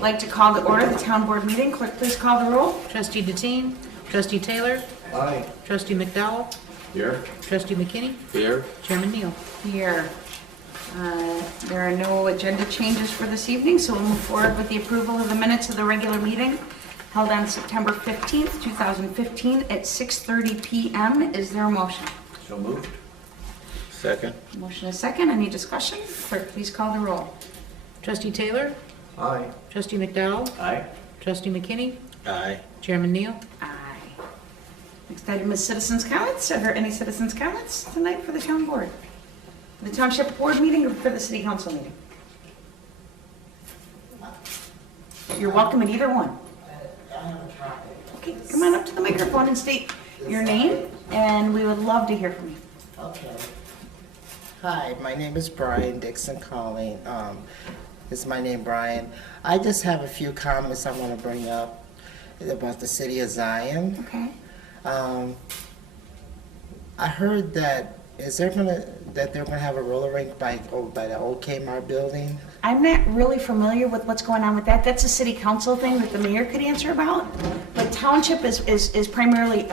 like to call to order the town board meeting. Clerk, please call the roll. Trustee Deteen, Trustee Taylor, Aye. Trustee McDowell, Here. Trustee McKinney, Here. Chairman Neal. Here. There are no agenda changes for this evening, so we'll move forward with the approval of the minutes of the regular meeting held on September 15th, 2015 at 6:30 PM. Is there a motion? So moved. Second. Motion is second. Any discussion? Clerk, please call the roll. Trustee Taylor, Aye. Trustee McDowell, Aye. Trustee McKinney, Aye. Chairman Neal. Aye. Next item is citizens' comments. Are there any citizens' comments tonight for the town board? The township board meeting or for the city council meeting? You're welcome at either one. Okay, come on up to the microphone and state your name, and we would love to hear from you. Okay. Hi, my name is Brian Dixon calling. Is my name Brian? I just have a few comments I want to bring up about the city of Zion. Okay. I heard that they're gonna have a roller rink by the old Kmart building. I'm not really familiar with what's going on with that. That's a city council thing that the mayor could answer about. But township is primarily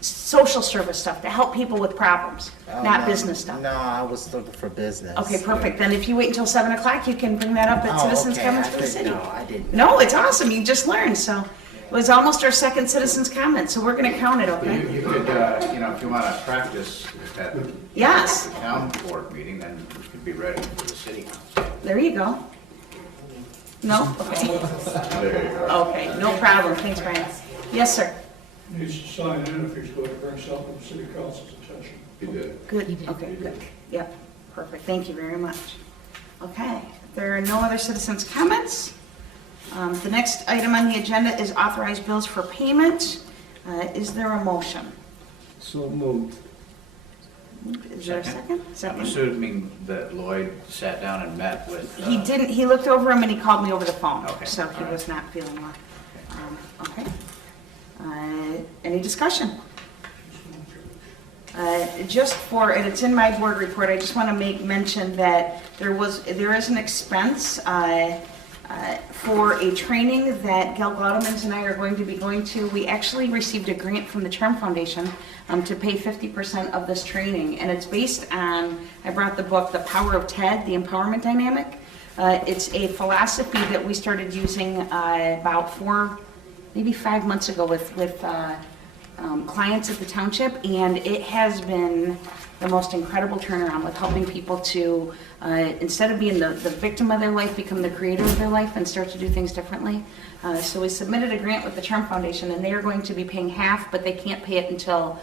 social service stuff to help people with problems, not No, business stuff. No, I was looking for business. Okay, perfect. Then if you wait until 7 o'clock, you can bring that up at Oh, Citizens okay. Comments for the city. No, I didn't. No, it's awesome. You just learned, so it was almost our second Citizens Comment, so we're gonna count it, okay? You could, if you want to practice at the Yes, town board meeting, then you could be ready for the city council. there you go. No? Okay. There you go. Okay, no problem. Thanks, Brian. Yes, sir. Needs to sign in if he's going to bring something to city council's attention. You did. Good, okay, good. Yep, perfect. Thank you very much. Okay, if there are no other citizens' comments, the next item on the agenda is authorized bills for payment. Is there a motion? So moved. Is there a second? I'm Second. assuming that Lloyd sat down and met with. He didn't, he looked over him and he called me over the phone, Okay, so he all right. was not feeling well. Okay. Any discussion? Just for, and it's in my board report, I just want to make mention that there is an expense for a training that Gail Gautemans and I are going to be going to. We actually received a grant from the Charm Foundation to pay 50% of this training, and it's based on, I brought the book, The Power of TED, The Empowerment Dynamic. It's a philosophy that we started using about 4, maybe 5 months ago with clients at the township, and it has been the most incredible turnaround with helping people to, instead of being the victim of their life, become the creator of their life and start to do things differently. So we submitted a grant with the Charm Foundation, and they are going to be paying half, but they can't pay it until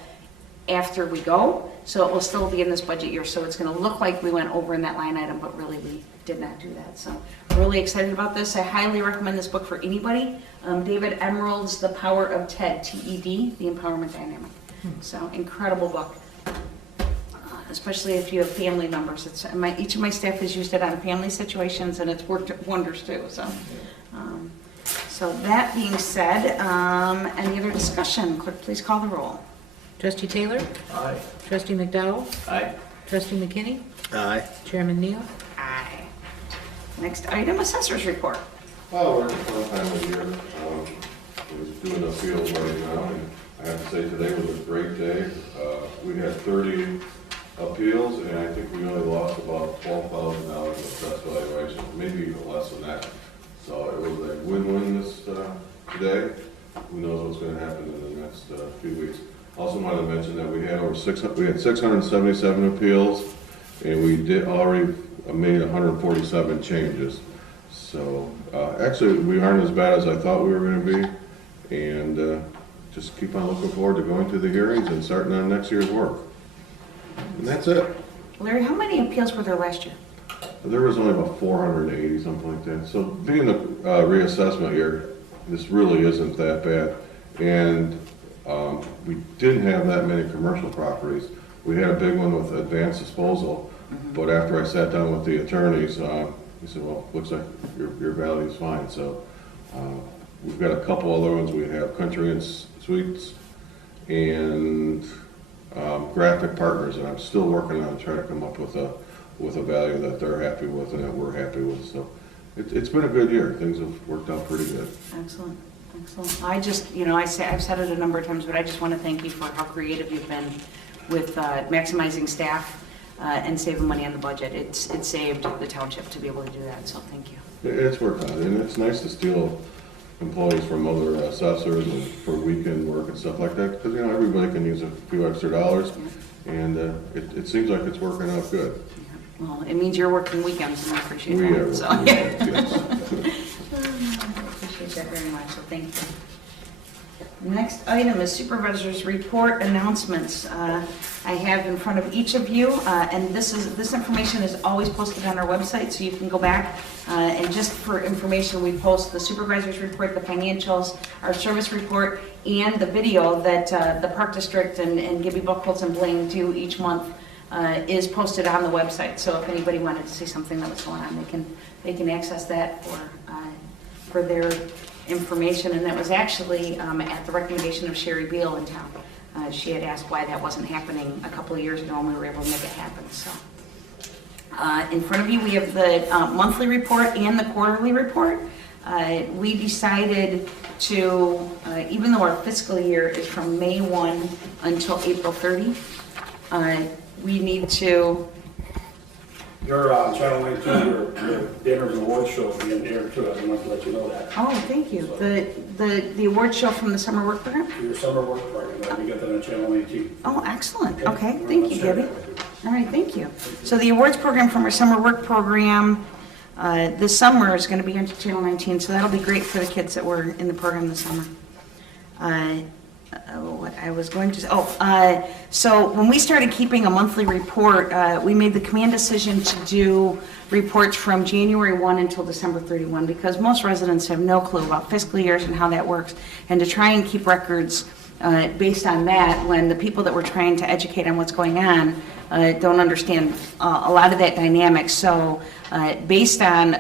after we go, so it will still be in this budget year. So it's going to look like we went over in that line item, but really we did not do that. So really excited about this. I highly recommend this book for anybody. David Emerald's The Power of TED, T-E-D, The Empowerment Dynamic. So incredible book, especially if you have family members. Each of my staff has used it on family situations, and it's worked wonders too. So that being said, any other discussion? Clerk, please call the roll. Trustee Taylor, Aye. Trustee McDowell, Aye. Trustee McKinney, Aye. Chairman Neal. Aye. Next item, assessor's report. Oh, we're at one time of year. We're doing appeals right now, and I have to say today was a great day. We had 30 appeals, and I think we only lost about $12,000 of assessed valuation, maybe even less than that. So it was a win-win this today. Who knows what's going to happen in the next few weeks. Also want to mention that we had 677 appeals, and we did already made 147 changes. So actually, we aren't as bad as I thought we were going to be, and just keep on looking forward to going through the hearings and starting on next year's work. And that's it. Larry, how many appeals were there last year? There was only about 480, something like that. So being the reassessment year, this really isn't that bad. And we didn't have that many commercial properties. We had a big one with advanced disposal, but after I sat down with the attorneys, he said, well, looks like your value is fine. So we've got a couple other ones. We have Country and Suites and Graphic Partners, and I'm still working on trying to come up with a value that they're happy with and that we're happy with. So it's been a good year. Things have worked out pretty good. Excellent, excellent. I just, I've said it a number of times, but I just want to thank you for how creative you've been with maximizing staff and saving money on the budget. It saved the township to be able to do that, so thank you. It's worked out, and it's nice to steal employees from other assessors and for weekend work and stuff like that, because, everybody can use a few extra dollars, and it seems like it's working out good. Well, it means you're working weekends, and I appreciate We that. are So, working weekends, yes. I appreciate that very much, so thank you. Next item is supervisor's report announcements. I have in front of each of you, and this information is always posted on our website, so you can go back and just for information, we post the supervisor's report, the financials, our service report, and the video that the Park District and Gibby Buchholz and Blaine do each month is posted on the website. So if anybody wanted to see something that was going on, they can access that for their information. And that was actually at the recommendation of Sherry Beal in town. She had asked why that wasn't happening a couple of years ago, and we were able to make it happen. So in front of you, we have the monthly report and the quarterly report. We decided to, even though our fiscal year is from May 1 until April 30, we need to. Your Channel 19, your dinners and awards show will be in there too. I just wanted to let you know that. Oh, thank you. The award show from the summer work program? Your summer work program, we get that on Channel 18. Oh, excellent. Okay, thank you, Gibby. All right, thank you. So the awards program from our summer work program this summer is going to be on Channel 19, so that'll be great for the kids that were in the program this summer. What I was going to, so when we started keeping a monthly report, we made the command decision to do reports from January 1 until December 31, because most residents have no clue about fiscal years and how that works, and to try and keep records based on that, when the people that we're trying to educate on what's going on don't understand a lot of that dynamic. So based on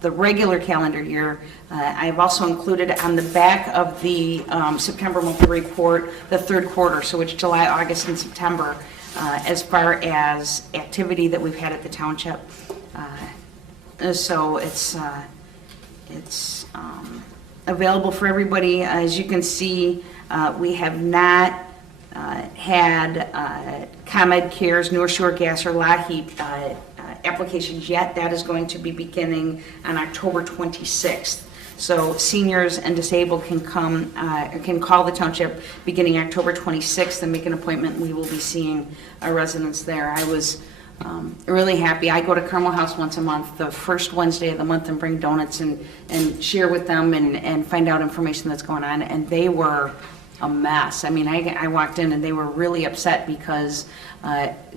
the regular calendar year, I've also included on the back of the September monthly report the third quarter, so it's July, August, and September, as far as activity that we've had at the township. So it's available for everybody. As you can see, we have not had ComEd Cares, North Shore Gas, or LAHEAP applications yet. That is going to be beginning on October 26th. So seniors and disabled can call the township beginning October 26th and make an appointment. We will be seeing our residents there. I was really happy. I go to Carmel House once a month, the first Wednesday of the month, and bring donuts and share with them and find out information that's going on. And they were a mess. I mean, I walked in and they were really upset because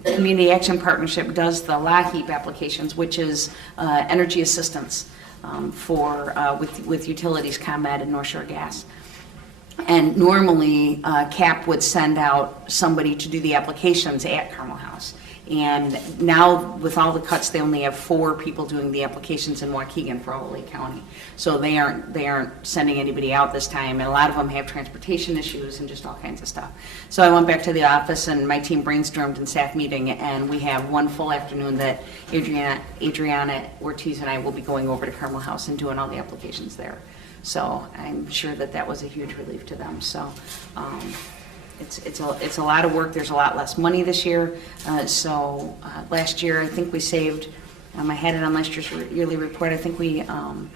Community Action Partnership does the LAHEAP applications, which is energy assistance with utilities, ComEd and North Shore Gas. And normally, CAP would send out somebody to do the applications at Carmel House. And now, with all the cuts, they only have 4 people doing the applications in Waukegan for all of Lake County. So they aren't sending anybody out this time, and a lot of them have transportation issues and just all kinds of stuff. So I went back to the office, and my team brainstormed in staff meeting, and we have one full afternoon that Adriana Ortiz and I will be going over to Carmel House and doing all the applications there. So I'm sure that was a huge relief to them. So. It's a lot of work. There's a lot less money this year. So last year, I think we saved, I had it on last year's yearly report. I think we, I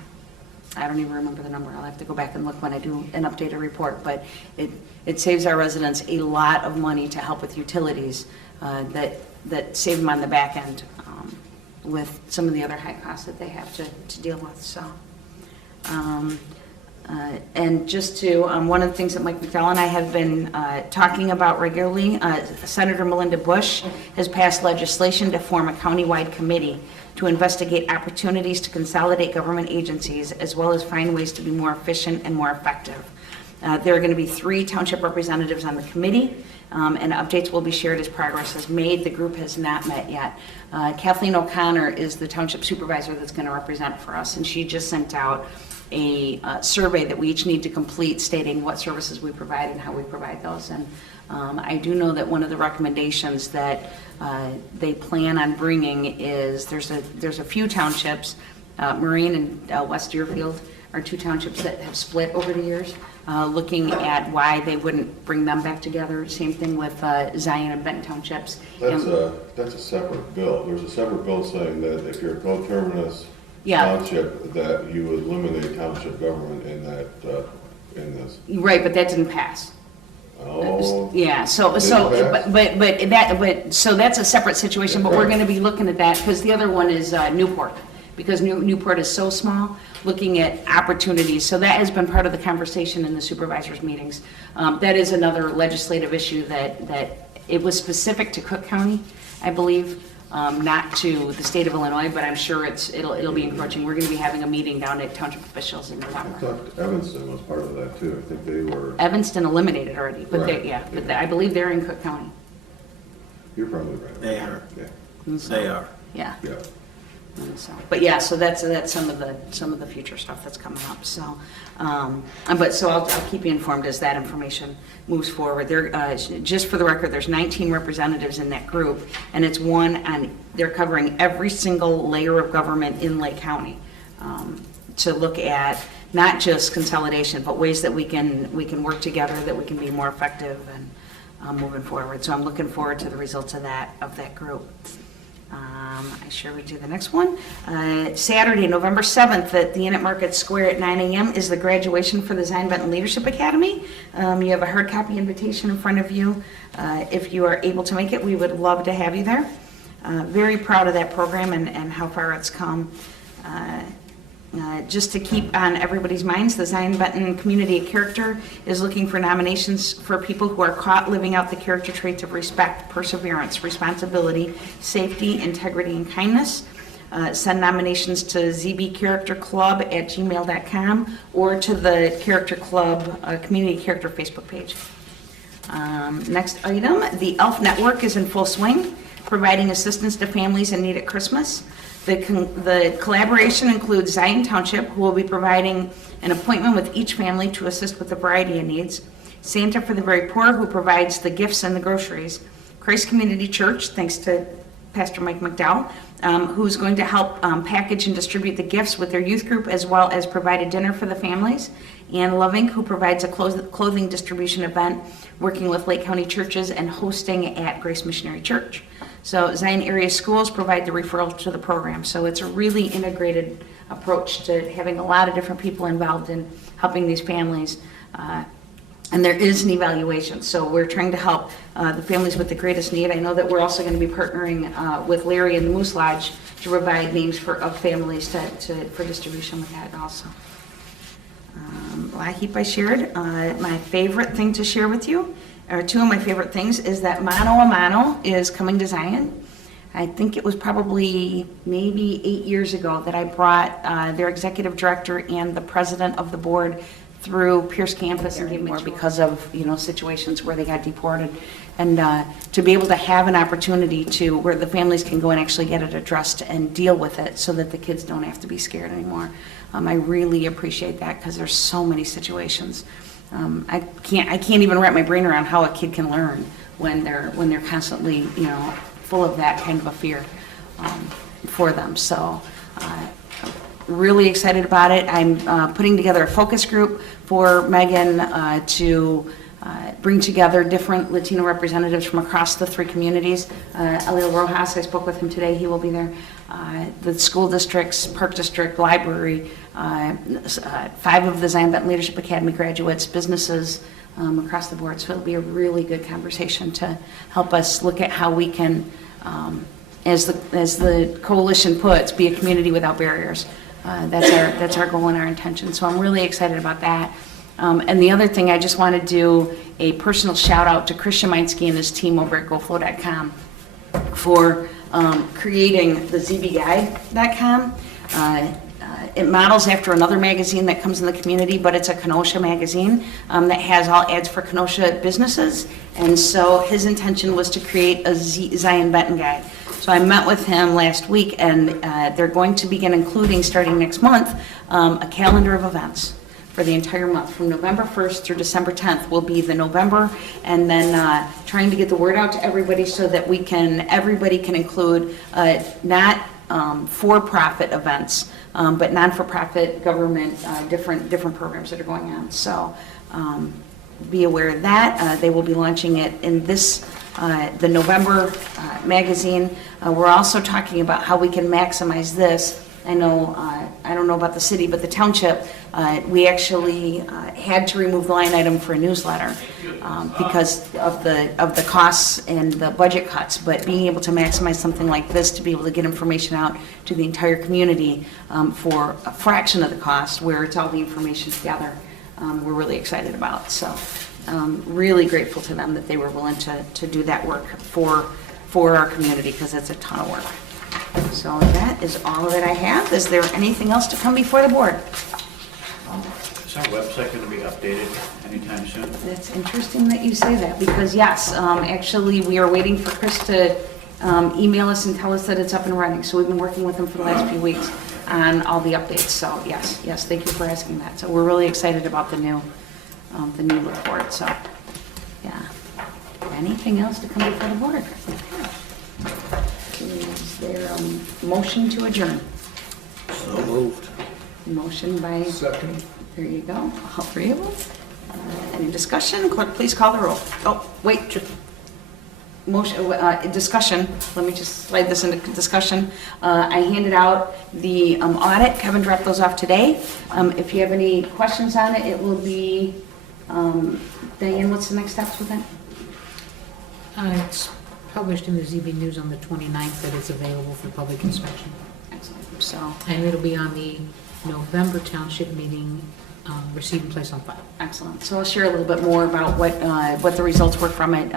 don't even remember the number. I'll have to go back and look when I do an updated report. But it saves our residents a lot of money to help with utilities that save them on the back end with some of the other high costs that they have to deal with. So. And just to, one of the things that Mike McDowell and I have been talking about regularly, Senator Melinda Bush has passed legislation to form a countywide committee to investigate opportunities to consolidate government agencies, as well as find ways to be more efficient and more effective. There are going to be 3 township representatives on the committee, and updates will be shared as progress is made. The group has not met yet. Kathleen O'Connor is the township supervisor that's going to represent for us, and she just sent out a survey that we each need to complete stating what services we provide and how we provide those. And I do know that one of the recommendations that they plan on bringing is there's a few townships Marine and West Deerfield are two townships that have split over the years, looking at why they wouldn't bring them back together. Same thing with Zion and Benton Townships. That's And- a separate bill. There's a separate bill saying that if you're a coterminous Yeah. township, that you would eliminate township government in that, in this. Right, but that didn't pass. Oh, Yeah, so, Didn't pass? so that's a separate situation, but we're gonna be looking at that, because the other one is Newport, because Newport is so small, looking at opportunities, so that has been part of the conversation in the supervisors' meetings. That is another legislative issue that it was specific to Cook County, I believe, not to the state of Illinois, but I'm sure it'll be encroaching. We're gonna be having a meeting down at township officials in I November. thought Evanston was part of that too. I think they were, Evanston eliminated already, but Right. I believe they're in Cook County. you're probably right. They are. Yeah, They are. Yeah. yeah. So, but yeah, so that's some of the future stuff that's coming up, so, so I'll keep you informed as that information moves forward. There, just for the record, there's 19 representatives in that group, and it's they're covering every single layer of government in Lake County, to look at not just consolidation, but ways that we can work together, that we can be more effective and moving forward. So I'm looking forward to the results of that group. I share with you the next one. Saturday, November 7th at the Inn at Market Square at 9 a.m. is the graduation for the Zion Benton Leadership Academy. You have a hard copy invitation in front of you. If you are able to make it, we would love to have you there. Very proud of that program and how far it's come. Just to keep on everybody's minds, the Zion Benton Community of Character is looking for nominations for people who are caught living out the character traits of respect, perseverance, responsibility, safety, integrity, and kindness. Send nominations to zbcharacterclub@gmail.com or to the Character Club Community Character Facebook page. Next item, the ELF Network is in full swing, providing assistance to families in need at Christmas. The collaboration includes Zion Township, who will be providing an appointment with each family to assist with a variety of needs. Santa for the Very Poor, who provides the gifts and the groceries. Christ Community Church, thanks to Pastor Mike McDowell, who's going to help package and distribute the gifts with their youth group, as well as provide a dinner for the families. And Loving, who provides a clothing distribution event, working with Lake County churches and hosting at Grace Missionary Church. So Zion area schools provide the referral to the program. So it's a really integrated approach to having a lot of different people involved in helping these families. And there is an evaluation. So we're trying to help the families with the greatest need. I know that we're also going to be partnering with Larry and the Moose Lodge to provide names of families for distribution with that also. I heap I shared. My favorite thing to share with you, or two of my favorite things, is that Mano a Mano is coming to Zion. I think it was probably maybe 8 years ago that I brought their executive director and the president of the board through Pierce campus and gave more because of situations where they got deported, and to be able to have an opportunity to where the families can go and actually get it addressed and deal with it so that the kids don't have to be scared anymore. I really appreciate that because there's so many situations. I can't even wrap my brain around how a kid can learn when they're constantly full of that kind of a fear for them. So really excited about it. I'm putting together a focus group for Megan to bring together different Latino representatives from across the three communities. Elio Rojas, I spoke with him today, he will be there. The school districts, Park District, Library, 5 of the Zion Benton Leadership Academy graduates, businesses across the board. So it'll be a really good conversation to help us look at how we can, as the coalition puts, be a community without barriers. That's our goal and our intention. So I'm really excited about that. And the other thing, I just want to do a personal shout out to Chris Sheminsky and his team over at GoFlow.com for creating the zbguide.com. It models after another magazine that comes in the community, but it's a Kenosha magazine that has all ads for Kenosha businesses. And so his intention was to create a Zion Benton guide. So I met with him last week, and they're going to begin including, starting next month, a calendar of events for the entire month. From November 1st through December 10th will be the November, and then trying to get the word out to everybody so that everybody can include not for-profit events, but non-for-profit, government, different programs that are going on. So be aware of that. They will be launching it in the November magazine. We're also talking about how we can maximize this. I know, I don't know about the city, but the township, we actually had to remove the line item for a newsletter because of the costs and the budget cuts. But being able to maximize something like this, to be able to get information out to the entire community for a fraction of the cost, where it's all the information together, we're really excited about. So really grateful to them that they were willing to do that work for our community, because it's a ton of work. So that is all that I have. Is there anything else to come before the board? Is our website going to be updated anytime soon? That's interesting that you say that, because yes, actually, we are waiting for Chris to email us and tell us that it's up and running. So we've been working with him for the last few weeks on all the updates. So yes, thank you for asking that. So we're really excited about the new report. So yeah. Anything else to come before the board? Is there a motion to adjourn? So moved. Motion by, Second. there you go, all three of us. Any discussion? Clerk, please call the roll. Oh, wait. Motion, discussion, let me just slide this into discussion. I handed out the audit. Kevin dropped those off today. If you have any questions on it, it will be, Diane, what's the next steps with it? It's published in the ZB News on the 29th that it's available for public inspection. Excellent. So, And it'll be on the November Township meeting, received and placed on file. excellent. So I'll share a little bit more about what the results were from it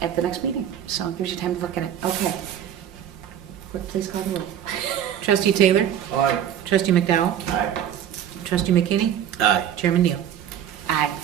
at the next meeting. So it gives you time to look at it. Okay. Clerk, please call the roll. Trustee Taylor? Aye. Trustee McDowell? Aye. Trustee McKinney? Aye. Chairman Neal? Aye.